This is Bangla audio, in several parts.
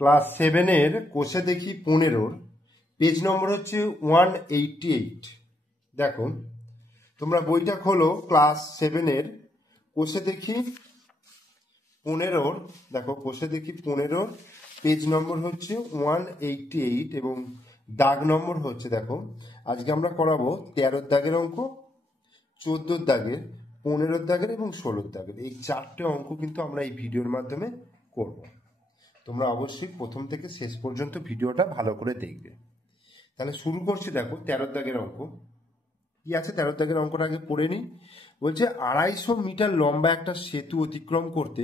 ক্লাস 7-এর কোষে দেখি 15-র পেজ নম্বর হচ্ছে 188। দেখো তোমরা বইটা খোলো, ক্লাস 7-এর কোষে দেখি 15-র, দেখো কোষে দেখি 15-র পেজ নম্বর হচ্ছে 188 এবং দাগ নম্বর হচ্ছে, দেখো আজকে আমরা করাবো 13-র দাগের অঙ্ক, 14-র দাগের, 15-র দাগের এবং 16-র দাগের। এই 4টে অঙ্ক কিন্তু আমরা এই ভিডিওর মাধ্যমে করব। তোমরা অবশ্যই প্রথম থেকে শেষ পর্যন্ত ভিডিওটা ভালো করে দেখবে। তাহলে শুরু করছি। দেখো 13-র দাগের অঙ্ক কি আছে, 13-র দাগের অঙ্কটা আগে পড়ে নিই। বলছে 250 মিটার লম্বা একটা সেতু অতিক্রম করতে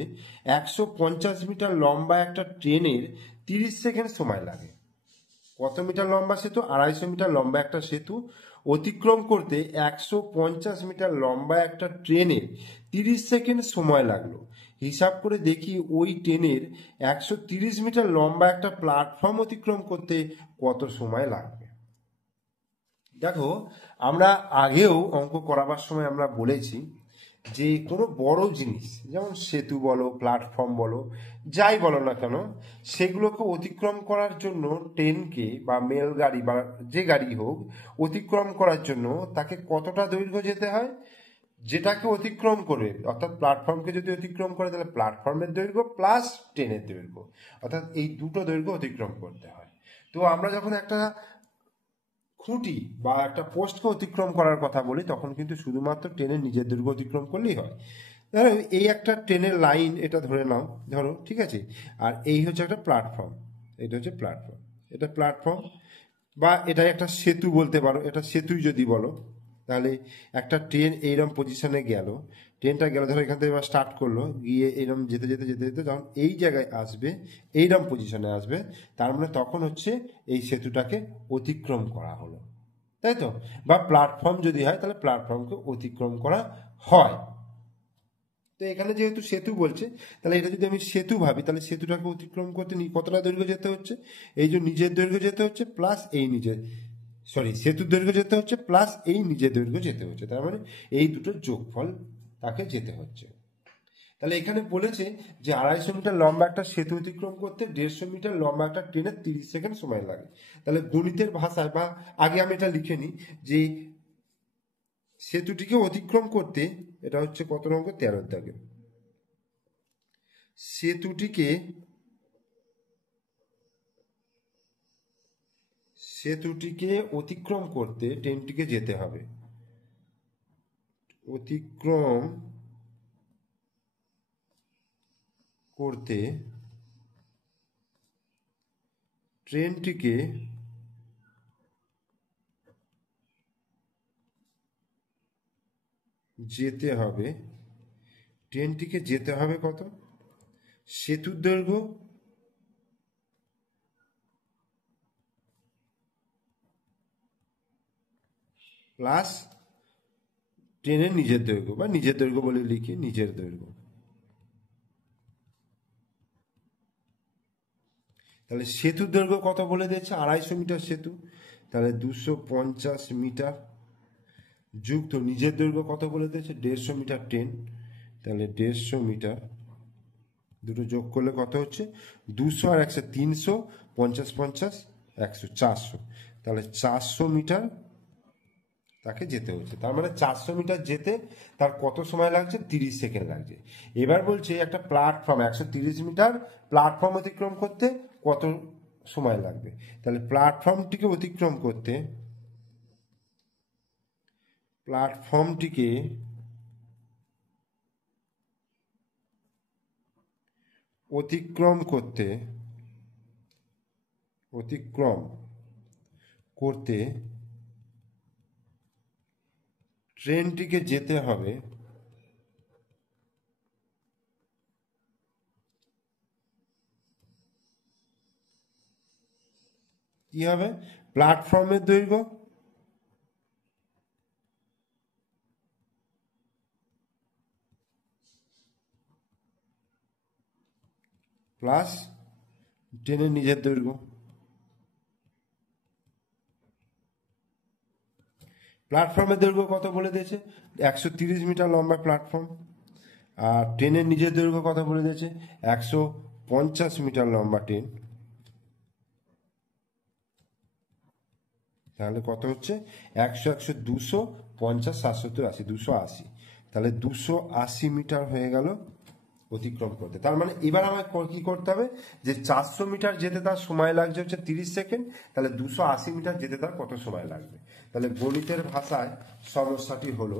150 মিটার লম্বা একটা ট্রেনের 30 সেকেন্ড সময় লাগে। কত মিটার লম্বা সেতু? 250 মিটার লম্বা একটা সেতু অতিক্রম করতে 150 মিটার লম্বা একটা ট্রেনের 30 সেকেন্ড সময় লাগলো। হিসাব করে দেখি ওই ট্রেনের 130 মিটার লম্বা একটা প্ল্যাটফর্ম অতিক্রম করতে কত সময় লাগবে। দেখো আমরা আগেও অঙ্ক করাবার সময় আমরা বলেছি যে কোনো বড় জিনিস, যেমন সেতু বলো, প্ল্যাটফর্ম বলো, যাই বলো না কেন, সেগুলোকে অতিক্রম করার জন্য ট্রেনকে বা মেল গাড়ি বা যে গাড়ি হোক অতিক্রম করার জন্য তাকে কতটা দৈর্ঘ্য যেতে হয়, যেটাকে অতিক্রম করে, অর্থাৎ প্ল্যাটফর্মকে যদি অতিক্রম করে তাহলে প্ল্যাটফর্মের দৈর্ঘ্য প্লাস ট্রেনের দৈর্ঘ্য, অর্থাৎ এই দুটো দৈর্ঘ্য অতিক্রম করতে হয়। তো আমরা যখন একটা খুঁটি বা একটা পোস্টকে অতিক্রম করার কথা বলি তখন কিন্তু শুধুমাত্র ট্রেনের নিজের দৈর্ঘ্য অতিক্রম করলেই হয়। ধরো এই একটা ট্রেনের লাইন, এটা ধরে নাও, ধরো ঠিক আছে, আর এই হচ্ছে একটা প্ল্যাটফর্ম, এটা হচ্ছে প্ল্যাটফর্ম, এটা প্ল্যাটফর্ম বা এটা একটা সেতু বলতে পারো, এটা সেতুই যদি বলো। তাহলে একটা ট্রেন এইরকম পজিশনে গেল, ট্রেনটা গেল, ধরো এখান থেকে এবার স্টার্ট করলো, গিয়ে এইরকম যেতে যেতে যেতে যেতে যখন এই জায়গায় আসবে, এইরকম পজিশনে আসবে, তার মানে তখন হচ্ছে এই সেতুটাকে অতিক্রম করা হলো, তাই তো। বা প্ল্যাটফর্ম যদি হয় তাহলে প্ল্যাটফর্মকে অতিক্রম করা হয়। তো এখানে যেহেতু সেতু বলছে, তাহলে এটা যদি আমি সেতু ভাবি তাহলে সেতুটাকে অতিক্রম করতে কতটা দৈর্ঘ্য যেতে হচ্ছে, এই যে নিজের দৈর্ঘ্য যেতে হচ্ছে প্লাস এই নিজের, সেতুর দৈর্ঘ্য যেতে হচ্ছে প্লাস এই নিজের দৈর্ঘ্য যেতে হচ্ছে, তার মানে এই দুটোর যোগফল তাকে যেতে হচ্ছে। তাহলে এখানে বলেছে যে 250 মিটার লম্বা একটা সেতু অতিক্রম করতে 150 মিটার লম্বা একটা ট্রেনের 30 সেকেন্ড সময় লাগে। তাহলে গণিতের ভাষায় বা আগে আমি এটা লিখে নিই যে সেতুটিকে অতিক্রম করতে, এটা হচ্ছে কত নম্বর, 13-র দাগে, সেতুটিকে অতিক্রম করতে ট্রেনটিকে যেতে হবে, অতিক্রম করতে ট্রেনটিকে যেতে হবে, ট্রেনটিকে যেতে হবে কত, সেতুর দৈর্ঘ্য প্লাস ট্রেনের নিজের দৈর্ঘ্য, বা নিজের দৈর্ঘ্য বলে লিখি, নিজের দৈর্ঘ্য। তাহলে সেতুর দৈর্ঘ্য কত বলে দিয়েছে, 250 মিটার সেতু, তাহলে 250 মিটার যুক্ত নিজের দৈর্ঘ্য কত বলে দিয়েছে, 150 মিটার ট্রেন, তাহলে 150 মিটার, দুটো যোগ করলে কত হচ্ছে, 200 আর 100 300, 50 50 100 400, তাহলে 400 মিটার তাকে যেতে হচ্ছে। তার মানে 400 মিটার যেতে তার কত সময় লাগছে, 30 সেকেন্ড লাগছে। এবার বলছে একটা প্ল্যাটফর্ম 130 মিটার প্ল্যাটফর্ম অতিক্রম করতে কত সময় লাগবে। তাহলে প্ল্যাটফর্মটিকে অতিক্রম করতে ট্রেনটিকে যেতে হবে কি হবে, প্ল্যাটফর্মের দৈর্ঘ্য প্লাস ট্রেনের নিজের দৈর্ঘ্য। প্ল্যাটফর্মের দৈর্ঘ্য কত বলে দিয়েছে, 130 মিটার লম্বা প্ল্যাটফর্ম, আর ট্রেনের নিজের দৈর্ঘ্য কত বলে দিয়েছে, 150 মিটার লম্বা ট্রেন। তাহলে কত হচ্ছে 100 100 200 50 60 70 80 280, তাহলে 280 মিটার হয়ে গেল অতিক্রম করতে। তার মানে এবার আমাকে কি করতে হবে, যে 400 মিটার যেতে তার সময় লাগছে হচ্ছে 30 সেকেন্ড, তাহলে 280 মিটার যেতে তার কত সময় লাগবে। তাহলে গণিতের ভাষায় সমস্যাটি হলো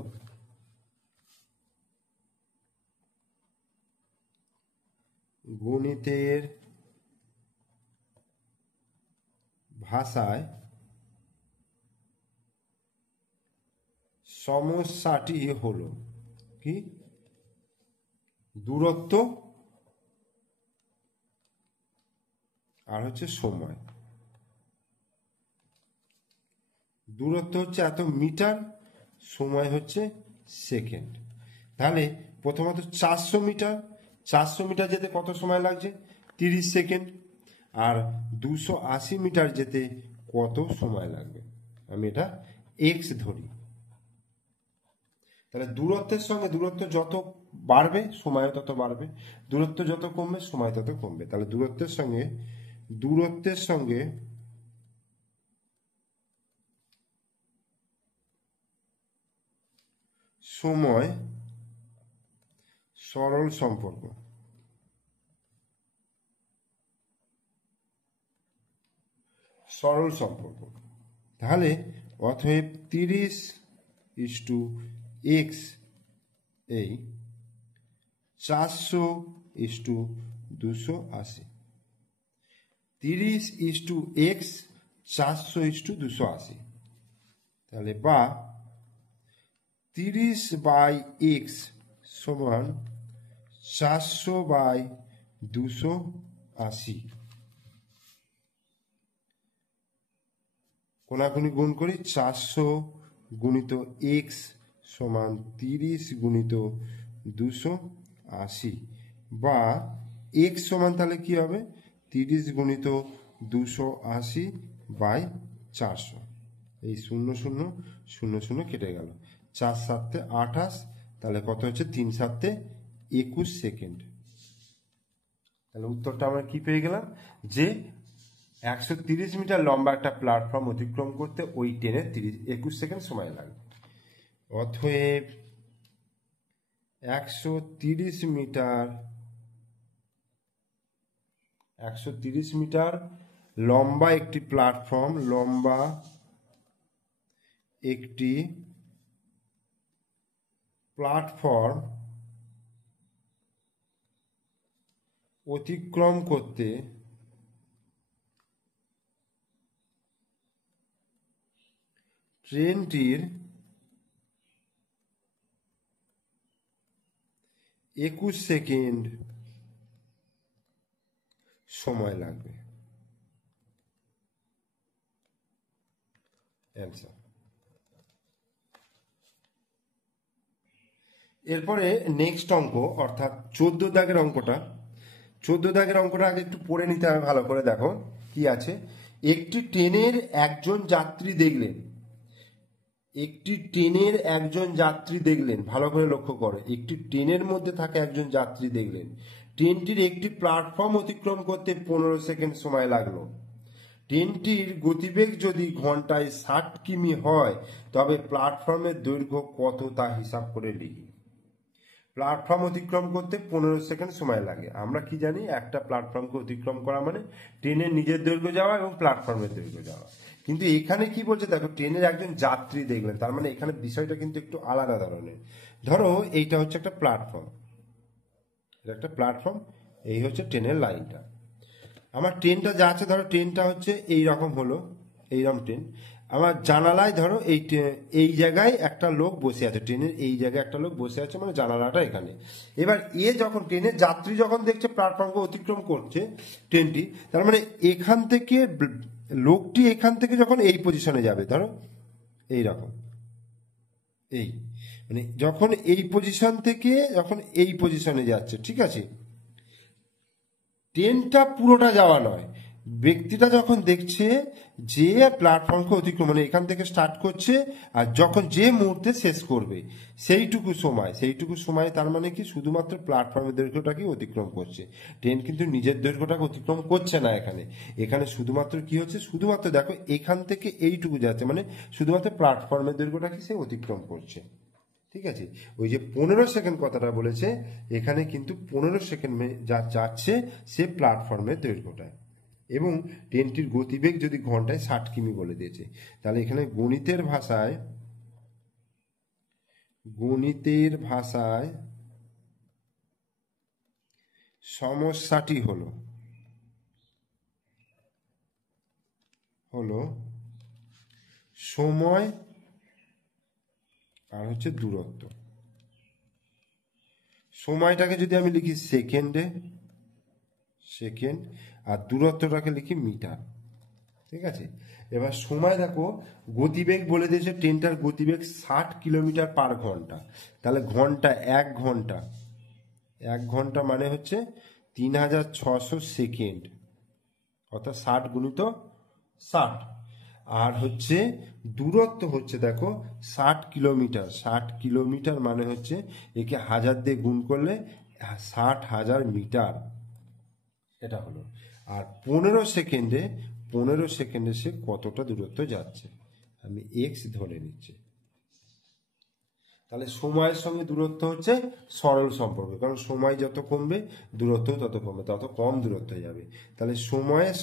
গণিতের ভাষায় সমস্যাটি হলো কি, দূরত্ব আর হচ্ছে সময়। দূরত্ব হচ্ছে এত মিটার, সময় হচ্ছে সেকেন্ড। তাহলে প্রথমত 400 মিটার, 400 মিটার যেতে কত সময় লাগছে 30 সেকেন্ড, আর 280 মিটার যেতে কত সময় লাগবে, আমি এটা এক্স ধরি। তাহলে দূরত্বের সঙ্গে দূরত্ব যত বাড়বে সময় তত বাড়বে, দূরত্ব যত কমবে সময় তত কমবে। তাহলে দূরত্বের সঙ্গে সময় সরল সম্পর্ক। তাহলে অতএব 30:x এই 400:280, 30:x 400:280, তাহলে বা 30/x সমান 400/280। কোনাকুনি গুণ করি, 400 গুণিত x সমান 30 গুণিত 280, বা x সমান তাহলে কি হবে 30 গুণিত 280/400। এই 0 0 0 0 কেটে গেল, 4 7 28, তাহলে কত হচ্ছে 3 7 21 সেকেন্ড। তাহলে উত্তরটা আমরা কি পেয়ে গেলাম, যে 130 মিটার লম্বা একটা প্ল্যাটফর্ম অতিক্রম করতে ওই ট্রেনের 21 সেকেন্ড সময় লাগবে। অতএব 130 মিটার লম্বা একটি প্ল্যাটফর্ম অতিক্রম করতে ট্রেনটির 21 সেকেন্ড সময় লাগবে। অ্যান্সার। এরপরে নেক্সট অঙ্ক, অর্থাৎ 14 দাগের অঙ্কটা। 14 দাগের অঙ্কটা আগে একটু পড়ে নিতে হবে ভালো করে। দেখো কি আছে, একটি ট্রেনের একজন যাত্রী দেখলেন, ভালো করে লক্ষ্য করো, একটি ট্রেনের মধ্যে থাকা একজন যাত্রী দেখলেন, ট্রেনটির একটি প্ল্যাটফর্ম অতিক্রম করতে 15 সেকেন্ড সময় লাগলো। ট্রেনটির গতিবেগ যদি ঘন্টায় 60 কিমি হয় তবে প্ল্যাটফর্মের দৈর্ঘ্য কত তা হিসাব করে লিখি। প্ল্যাটফর্ম অতিক্রম করতে 15 সেকেন্ড সময় লাগে। আমরা কি জানি, একটা প্ল্যাটফর্মকে অতিক্রম করা মানে ট্রেনের নিজের দৈর্ঘ্য যাওয়া এবং প্ল্যাটফর্মের দৈর্ঘ্য যাওয়া। কিন্তু এখানে কি বলছে দেখো, ট্রেনের একজন যাত্রী দেখলেন, তার মানে এখানে বিষয়টা কিন্তু একটু আলাদা ধরনের। ধরো এইটা হচ্ছে একটা প্ল্যাটফর্ম, এই হচ্ছে ট্রেনের লাইনটা। আমার ট্রেনটা যা আছে, ধরো ট্রেনটা হচ্ছে এইরকম হলো, এইরকম ট্রেন। আমার জানালায় ধরো এই জায়গায় একটা লোক বসে আছে, ট্রেনের এই জায়গায় একটা লোক বসে আছে, মানে জানালাটা এখানে। এবার যখন ট্রেনের যাত্রী যখন দেখছে প্ল্যাটফর্মকে অতিক্রম করছে ট্রেনটি, তার মানে এখান থেকে লোকটি এখান থেকে যখন এই পজিশনে যাবে, ধরো এইরকম, মানে যখন এই পজিশন থেকে যখন এই পজিশনে যাচ্ছে, ঠিক আছে, ট্রেনটা পুরোটা যাওয়া নয়, ব্যক্তিটা যখন দেখছে যে প্ল্যাটফর্মকে অতিক্রম মানে এখান থেকে স্টার্ট করছে আর যখন যে মুহূর্তে শেষ করবে সেইটুকু সময় তার মানে কি শুধুমাত্র প্ল্যাটফর্মের দৈর্ঘ্যটাকে অতিক্রম করছে। ট্রেন কিন্তু নিজের দৈর্ঘ্যটাকে অতিক্রম করছে না। এখানে শুধুমাত্র কি হচ্ছে, শুধুমাত্র দেখো এখান থেকে এইটুকু যাচ্ছে, মানে শুধুমাত্র প্ল্যাটফর্মের দৈর্ঘ্যটাকে সে অতিক্রম করছে। ঠিক আছে, ওই যে 15 সেকেন্ড কথাটা বলেছে, এখানে কিন্তু 15 সেকেন্ড যা যাচ্ছে সে প্ল্যাটফর্মের দৈর্ঘ্যটায়। এবং ট্রেনটির গতিবেগ যদি ঘন্টায় 60 কিমি বলে দিয়েছে, তাহলে এখানে গণিতের ভাষায় সমস্যাটি হলো সময় আর হচ্ছে দূরত্ব। সময়টাকে যদি আমি লিখি সেকেন্ড আর দূরত্বটাকে লিখি মিটার। ঠিক আছে, এবার সময় দেখো, গতিবেগ বলে দিয়েছে ট্রেনটার গতিবেগ 60 কিলোমিটার পার ঘন্টা। তাহলে এক ঘন্টা মানে হচ্ছে 3600 সেকেন্ড, অর্থাৎ 60 গুণিত 60। আর হচ্ছে দূরত্ব হচ্ছে দেখো 60 কিলোমিটার মানে হচ্ছে একে 1000 দিয়ে গুণ করলে 60,000 মিটার, এটা হলো। আর 15 সেকেন্ডে সে কতটা দূরত্ব যাচ্ছে, আমি এক্স ধরে নিচ্ছি। তাহলে সময়ের সঙ্গে দূরত্ব হচ্ছে সরল সম্পর্ক, কারণ সময় যত কমবে দূরত্ব তত কমবে, তত কম দূরত্ব যাবে। তাহলে সময়ের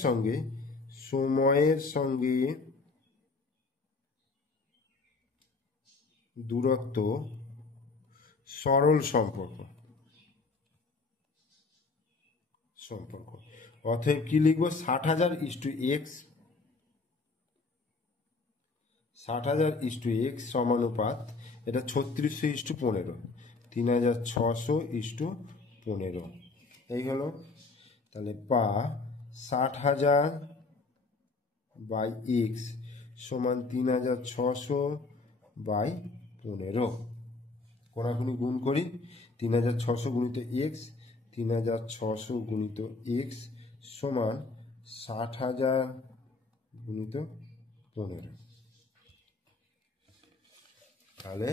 সঙ্গে দূরত্ব সরল সম্পর্ক। অতএব কি লিখবো, 60,000 ইস্টু এক্স, 60,000 ইস্টু এক্স সমানুপাত, এটা 3600 ইস্টু 15, 3600 ইস্টু 15, এই হলো। তাহলে বা 60,000 বাই এক্স সমান 3600 বাই 15। কোনাকুনি গুণ করি, 3600 গুণিত এক্স, 3600 গুণিত এক্স সমান 60,000 গুণিত 15। তাহলে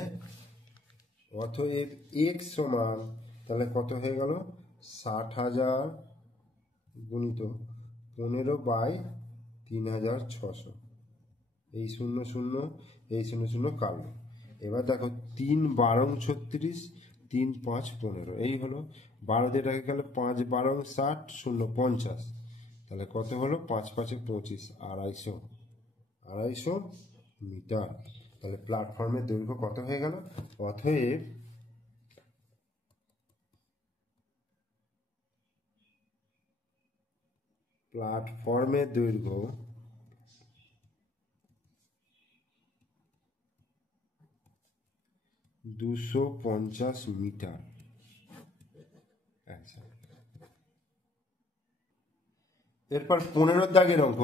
অতএব এক্স সমান, তাহলে কত হয়ে গেল, 60,000 গুণিত 15 বাই 3600। এই 0 কাটলো। এবার দেখো 3 12 36, 3 5 15, এই হলো। 12 দিয়ে রেখে গেলে 5 12 60, 0 50, তাহলে কত হলো, 5 5 25, 250 মিটার। তাহলে প্ল্যাটফর্মের দৈর্ঘ্য কত হয়ে গেল, অতএব প্ল্যাটফর্মের দৈর্ঘ্য 250 মিটার। আচ্ছা, এরপর 15 দাগের অঙ্ক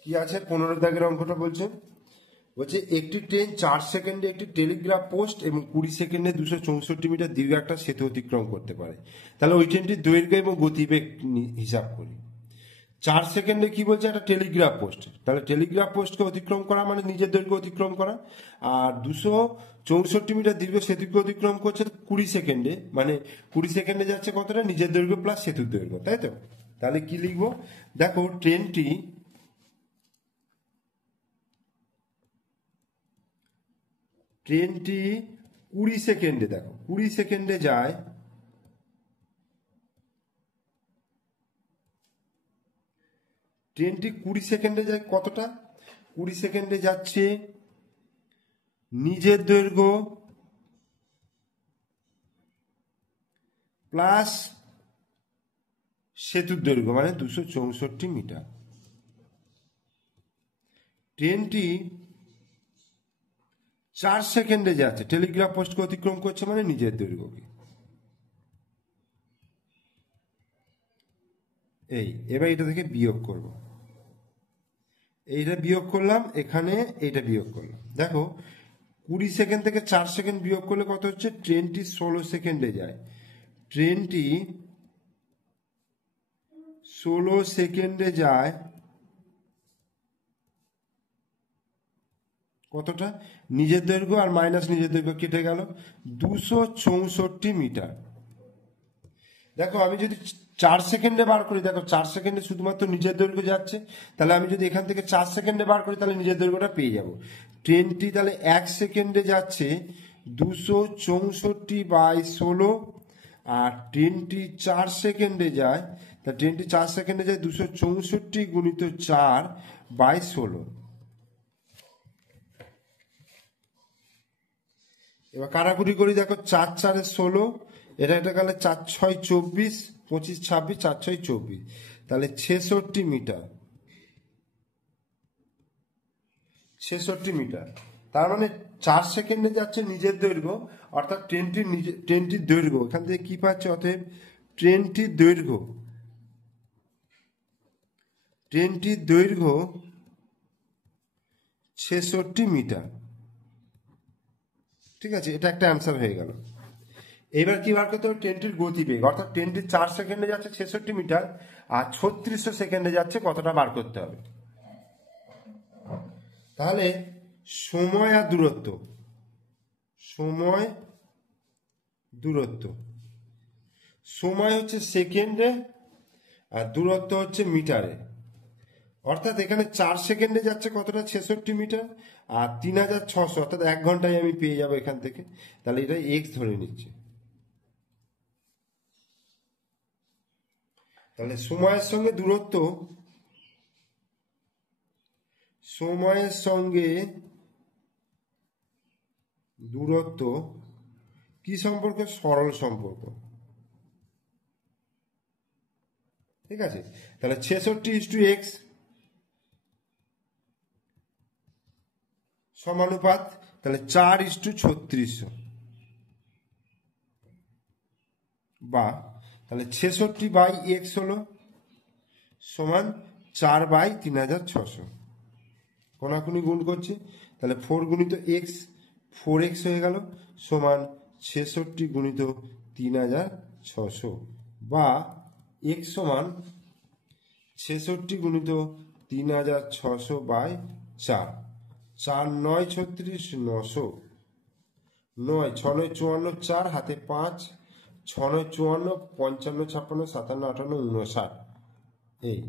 কি আছে। 15 দাগের অঙ্কটা বলছে একটি ট্রেন 4 সেকেন্ডে একটি টেলিগ্রাফ পোস্ট এবং 20 সেকেন্ডে 264 মিটার দীর্ঘ একটা সেতু অতিক্রম করতে পারে। তাহলে ওই ট্রেনটির দৈর্ঘ্য এবং গতিবেগ হিসাব করি। 4 সেকেন্ডে কি বলছে, একটা টেলিগ্রাফ পোস্ট, তাহলে টেলিগ্রাফ পোস্টকে অতিক্রম করা মানে নিজের দৈর্ঘ্য অতিক্রম করা। আর 264 মিটার দীর্ঘ সেতুকে অতিক্রম করছে 20 সেকেন্ডে, মানে 20 সেকেন্ডে যাচ্ছে কতটা, নিজের দৈর্ঘ্য প্লাস সেতুর দৈর্ঘ্য, তাই তো। তাহলে কি লিখবো, দেখো ট্রেনটি 20 সেকেন্ডে, দেখো 20 সেকেন্ডে যায়, ট্রেনটি 20 সেকেন্ডে যায় কতটা, 20 সেকেন্ডে যাচ্ছে নিজের দৈর্ঘ্য প্লাস সেতুর দৈর্ঘ্য মানে 264 মিটার। ট্রেনটি 4 সেকেন্ডে যাচ্ছে, টেলিগ্রাফ পোস্টকে অতিক্রম করছে মানে নিজের দৈর্ঘ্যকে। এবার এটা থেকে বিয়োগ করব, এইটা বিয়োগ করলাম, এখানে এইটা বিয়োগ করলাম। দেখো 20 সেকেন্ড থেকে 4 সেকেন্ড বিয়োগ করলে কত হচ্ছে, ট্রেনটি 16 সেকেন্ডে যায়, ট্রেনটি 16 সেকেন্ডে যায় কতটা, নিজের দৈর্ঘ্য আর মাইনাস নিজের দৈর্ঘ্য কেটে গেল 264 মিটার। দেখো আমি যদি 4 সেকেন্ডে বার করি, দেখো 4 সেকেন্ডে শুধুমাত্র নিজের দৈর্ঘ্য যাচ্ছে, তাহলে আমি যদি এখান থেকে 4 সেকেন্ডে বার করি তাহলে নিজের দৈর্ঘ্যটা পেয়ে যাব। ট্রেনটি তাহলে 1 সেকেন্ডে যাচ্ছে 264/16, আর ট্রেনটি 4 সেকেন্ডে যায়, তা ট্রেনটি 4 সেকেন্ডে যায় 264 গুণিত 4/16। এবার কারাকুরি করি, দেখো 4 4 16, এটা গেলে 4 6 24, 25 26, 4 6 24, তাহলে 66 মিটার। 66 মিটার, তার মানে 4 সেকেন্ডে যাচ্ছে নিজের দৈর্ঘ্য, অর্থাৎ ট্রেনটির দৈর্ঘ্য এখান থেকে কি পাচ্ছে, অতএব ট্রেনটির দৈর্ঘ্য 66 মিটার। ঠিক আছে, এটা একটা অ্যান্সার হয়ে গেল। এবার কি বার করতে হবে, ট্রেনটির গতিবেগ, অর্থাৎ ট্রেনটি 4 সেকেন্ডে যাচ্ছে 66 মিটার, আর 3600 সেকেন্ডে যাচ্ছে কতটা বার করতে হবে। তাহলে সময় আর দূরত্ব, সময় হচ্ছে সেকেন্ডে আর দূরত্ব হচ্ছে মিটারে, অর্থাৎ এখানে 4 সেকেন্ডে যাচ্ছে কতটা, 66 মিটার, আর 3600 অর্থাৎ 1 ঘন্টায় আমি পেয়ে যাবো এখান থেকে, তাহলে এটা এক্স ধরে নিচ্ছে। তাহলে সময়ের সঙ্গে দূরত্ব কি সম্পর্ক, সরল সম্পর্ক। ঠিক আছে, তাহলে 66:x সমানুপাত, তাহলে 4:3600, বা তাহলে 66/x হলো সমান 4/3600, কোনাকুনি গুণ করছি, তাহলে 4 গুণিত x, 4x হয়ে গেল, সমান 66 গুণিত 3600, বা x সমান 66 গুণিত 3600/4, 4 9 36, 900, 9 6 9 54, 4 হাতে 5, 6 9 54, 55 56 57 58 59, এই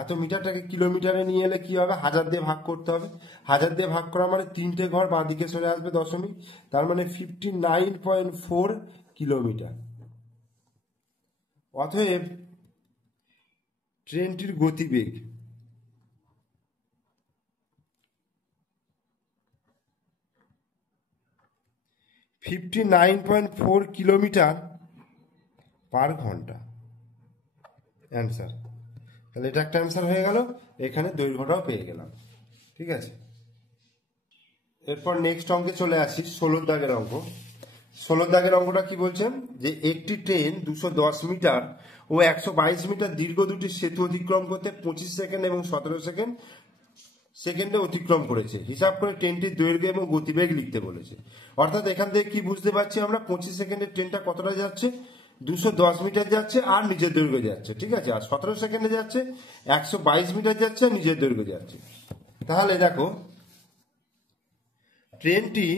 এত মিটারটাকে কিলোমিটারে নিয়ে এলে কি হবে, 1000 দিয়ে ভাগ করতে হবে। 1000 দিয়ে ভাগ করা মানে 3টে ঘর বাঁ দিকে সরে আসবে দশমিক, তার মানে 59.4 কিলোমিটার। অতএব ট্রেনটির গতিবেগ 59.4 কিলোমিটার পার ঘন্টা, অ্যান্সার। তাহলে এটা একটা অ্যান্সার হয়ে গেল, এখানে দৈর্ঘ্যটাও পেয়ে গেলাম। ঠিক আছে, এরপর নেক্সট অঙ্কে চলে আসি, 16 দাগের অঙ্ক। 16 দাগের অঙ্কটা কি বলছেন, যে একটি ট্রেন 210 মিটার ও 122 মিটার দীর্ঘ দুটি সেতু অতিক্রম করতে 25 সেকেন্ড এবং 17 সেকেন্ডে অতিক্রম করেছে। হিসাব করে ট্রেনটির দৈর্ঘ্য এবং গতিবেগ লিখতে বলেছে। অর্থাৎ এখান থেকে কি বুঝতে পারছি আমরা, 25 সেকেন্ডে ট্রেনটা কতটা যাচ্ছে, 210 মিটার যাচ্ছে আর নিজের দৈর্ঘ্য যাচ্ছে। ঠিক আছে, আর 17 সেকেন্ডে যাচ্ছে 122 মিটার যাচ্ছে আর নিজের দৈর্ঘ্য যাচ্ছে। তাহলে দেখো ট্রেনটি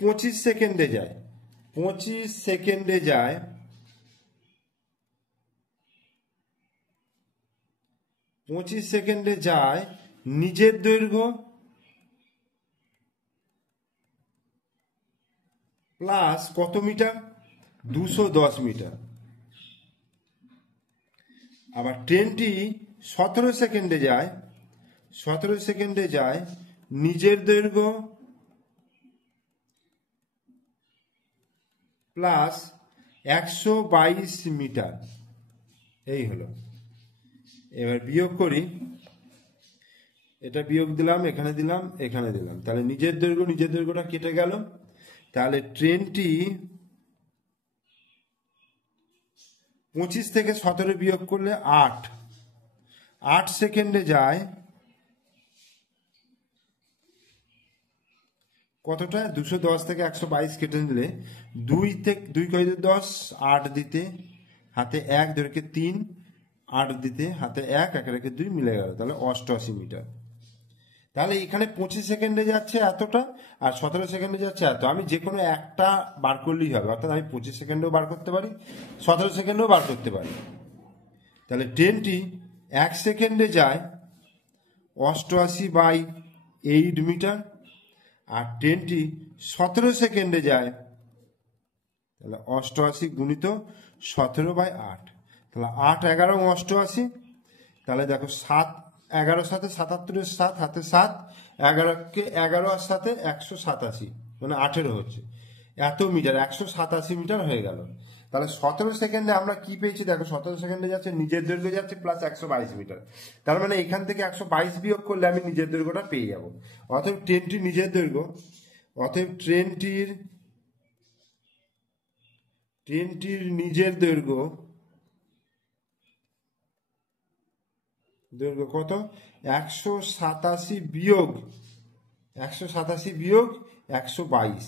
25 সেকেন্ডে যায়, 25 সেকেন্ডে যায় নিজের দৈর্ঘ্য প্লাস কত মিটার, 210 মিটার। আবার ট্রেনটি 17 সেকেন্ডে যায় নিজের দৈর্ঘ্য প্লাস 122 মিটার। এই হলো, এবার বিয়োগ করি, এটা বিয়োগ দিলাম, এখানে দিলাম, এখানে দিলাম, তাহলে নিজের দৈর্ঘ্যটা কেটে গেল। তাহলে ট্রেনটি 25 থেকে 17 বিয়োগ করলে 8 সেকেন্ডে যায় কতটা 210 থেকে 122 কেটে নিলে 2 কয় 10, 8 দিতে হাতে 1 ধরে 3, 8 দিতে হাতে 1, 1 রেখে 2 মিলে গেল, তাহলে 88 মিটার। তাহলে এখানে 25 সেকেন্ডে যাচ্ছে এতটা আর 17 সেকেন্ডে যাচ্ছে এত। আমি যে কোনো একটা বার করলেই হবে, অর্থাৎ আমি 25 সেকেন্ডেও বার করতে পারি, 17 সেকেন্ডেও বার করতে পারি। তাহলে ট্রেনটি 1 সেকেন্ডে যায় 88/8 মিটার, আর ট্রেনটি 17 সেকেন্ডে যায়, তাহলে 88 গুণিত 17/8, তাহলে 8, 11, 88। তাহলে দেখো 7, 11 সাথে 77, 7 হাতে 7, 11কে 11 আর সাথে 187, মানে 18 হচ্ছে এত মিটার, 187 মিটার হয়ে গেল। তাহলে 17 সেকেন্ডে আমরা কি পেয়েছি দেখো, 17 সেকেন্ডে যাচ্ছে নিজের দৈর্ঘ্য যাচ্ছে প্লাস 122 মিটার, তার মানে এখান থেকে 122 বিয়োগ করলে আমি নিজের দৈর্ঘ্যটা পেয়ে যাব। অতএব ট্রেনটির নিজের দৈর্ঘ্য, অতএব ট্রেনটির নিজের দৈর্ঘ্য কত, 187 বিয়োগ 122,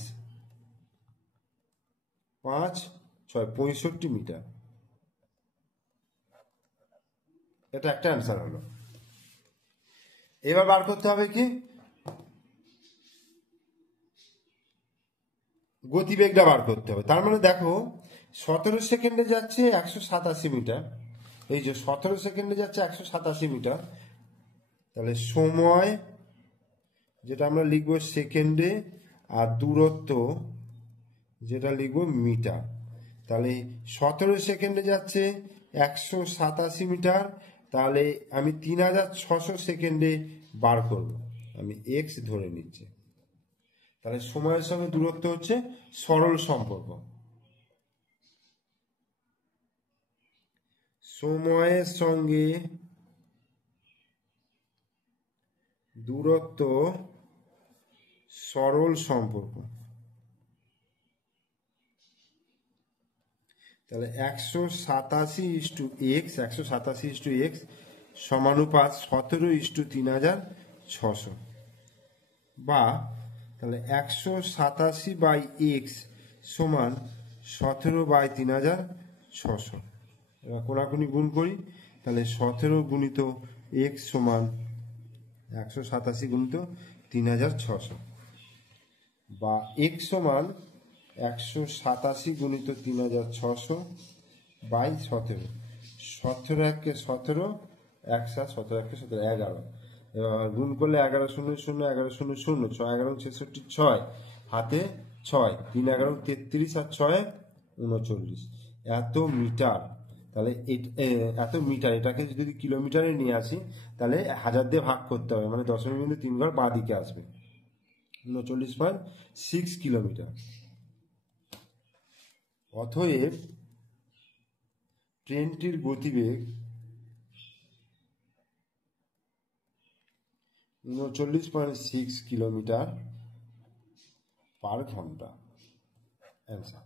5, 6, 65 মিটার। এটা একটা অ্যান্সার হলো। এবার বার করতে হবে কি, গতিবেগটা বার করতে হবে। তার মানে দেখো 17 সেকেন্ডে যাচ্ছে 187 মিটার, এই যে 17 সেকেন্ডে যাচ্ছে 187 মিটার, তাহলে সময় যেটা আমরা লিখবো সেকেন্ডে, আর দূরত্ব যেটা লিখবো মিটার। তাহলে 17 সেকেন্ডে যাচ্ছে 187 মিটার, তাহলে আমি 3600 সেকেন্ডে বার করব, আমি এক্স ধরে নিচ্ছি। তাহলে সময়ের সঙ্গে দূরত্ব হচ্ছে সরল সম্পর্ক, সময়ের সঙ্গে দূরত্ব সরল সম্পর্ক। তাহলে 187/x সমানুপাত 17/3600, বা তাহলে 187/x সমান 17/3600। এবার কোনাকুনি গুণ করি, তাহলে 17 গুণিত x সমান 187 গুণিত 3600, বা x সমান 187 গুণিত 3600/17, 17 1 17, 1 7, 17 1 17, 11। এবার গুণ করলে 11 0 0, 11 0 0, 6 11 66, 6 হাতে 6, 3 11 33, আর 6 39, এত মিটার। তাহলে এত মিটার, এটাকে যদি কিলোমিটারে নিয়ে আসি তাহলে 1000 দিয়ে ভাগ করতে হবে, মানে 0.3 ঘর বাঁ দিকে আসবে, 39.6 কিলোমিটার। অতএব ট্রেনটির গতিবেগ 39.6 কিলোমিটার পার ঘন্টা। অ্যান্সার।